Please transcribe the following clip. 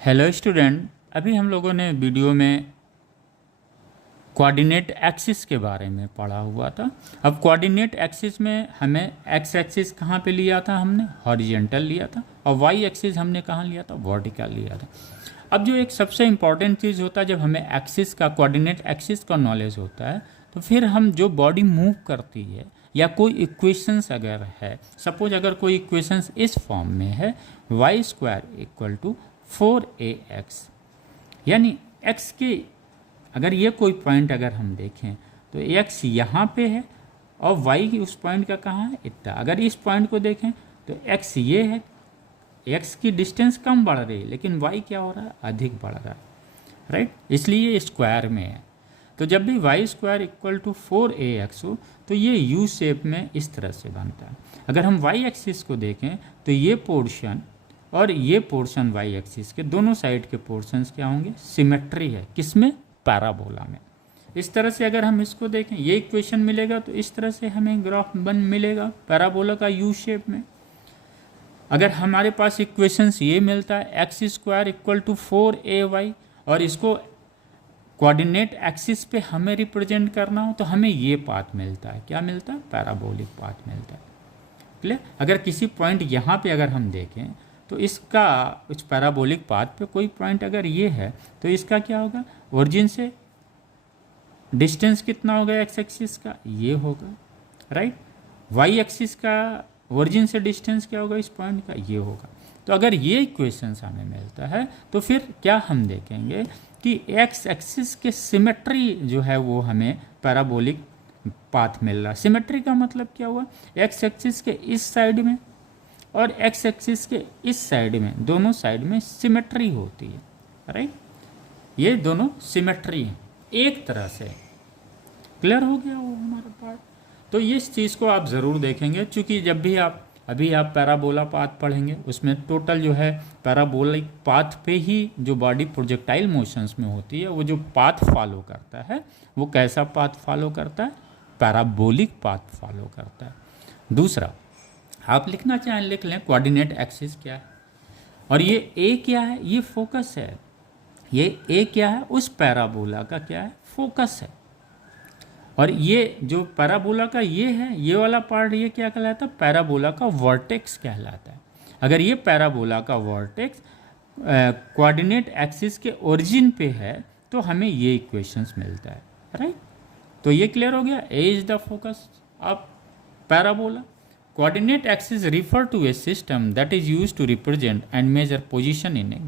Hello student, अभी हम लोगों ने वीडियो में कोऑर्डिनेट एक्सिस के बारे में पढ़ा हुआ था। अब कोऑर्डिनेट एक्सिस में हमें एक्स एक्सिस कहाँ पे लिया था, हमने हॉरिजेंटल लिया था, और वाई एक्सिस हमने कहाँ लिया था, वर्टिकल लिया था। अब जो एक सबसे इम्पॉर्टेंट चीज़ होता है, जब हमें एक्सिस का कोऑर्डिनेट एक्सिस का नॉलेज होता है, तो फिर हम जो बॉडी मूव करती है या कोई इक्वेशंस अगर है, सपोज अगर कोई इक्वेशंस इस फॉर्म में है, Y square equal to 4ax, यानी x के अगर ये कोई पॉइंट अगर हम देखें तो x यहाँ पे है और y की उस पॉइंट का कहाँ है, इतना। अगर इस पॉइंट को देखें तो x ये है, x की डिस्टेंस कम बढ़ रही है लेकिन y क्या हो रहा है, अधिक बढ़ रहा है, राइट। इसलिए ये स्क्वायर में है। तो जब भी Y square equal to 4ax हो तो ये यू शेप में इस तरह से बनता है। अगर हम वाई एक्सिस को देखें तो ये पोर्शन और ये पोर्शन वाई एक्सिस के दोनों साइड के पोर्शंस क्या होंगे, सिमेट्री है, किसमें, पैराबोला में। इस तरह से अगर हम इसको देखें, ये इक्वेशन मिलेगा तो इस तरह से हमें ग्राफ बन मिलेगा पैराबोला का यू शेप में। अगर हमारे पास इक्वेशंस ये मिलता है x square equal to 4ay और इसको कोऑर्डिनेट एक्सिस पे हमें रिप्रेजेंट करना हो तो हमें ये पाथ मिलता है, क्या मिलता है, पैराबोलिक पाथ मिलता है। क्लियर। अगर किसी पॉइंट यहाँ पे अगर हम देखें तो इसका उस पैराबोलिक पाथ पे कोई पॉइंट अगर ये है तो इसका क्या होगा, ओरिजिन से डिस्टेंस कितना होगा एक्स एक्सिस का, ये होगा, राइट। वाई एक्सिस का ओरिजिन से डिस्टेंस क्या होगा इस पॉइंट का, ये होगा। तो अगर ये इक्वेशंस हमें मिलता है तो फिर क्या हम देखेंगे कि एक्स एक्सिस के सिमेट्री जो है वो हमें पैराबोलिक पाथ मिल रहा है। सिमेट्री का मतलब क्या हुआ, एक्स एक्सिस के इस साइड में और एक्स एक्सिस के इस साइड में, दोनों साइड में सिमेट्री होती है, राइट। ये दोनों सिमेट्री हैं एक तरह से। क्लियर हो गया वो हमारा पार्ट। तो इस चीज़ को आप ज़रूर देखेंगे, क्योंकि जब भी आप पैराबोला पाथ पढ़ेंगे उसमें टोटल जो है पैराबोलिक पाथ पे ही जो बॉडी प्रोजेक्टाइल मोशंस में होती है वो जो पाथ फॉलो करता है वो कैसा पाथ फॉलो करता है, पैराबोलिक पाथ फॉलो करता है। दूसरा आप लिखना चाहें लिख लें, कोऑर्डिनेट एक्सिस क्या है और ये ए क्या है, ये फोकस है। ये ए क्या है, उस पैराबोला का क्या है, फोकस है। और ये जो पैराबोला का ये है, ये वाला पार्ट ये क्या कहलाता है, पैराबोला का वर्टेक्स कहलाता है। अगर ये पैराबोला का वर्टेक्स कोऑर्डिनेट एक्सिस के ओरिजिन पे है तो हमें ये इक्वेशंस मिलता है, राइट। तो ये क्लियर हो गया, A is the focus of parabola. Coordinate axis refer to a system that is used to represent and measure position in a given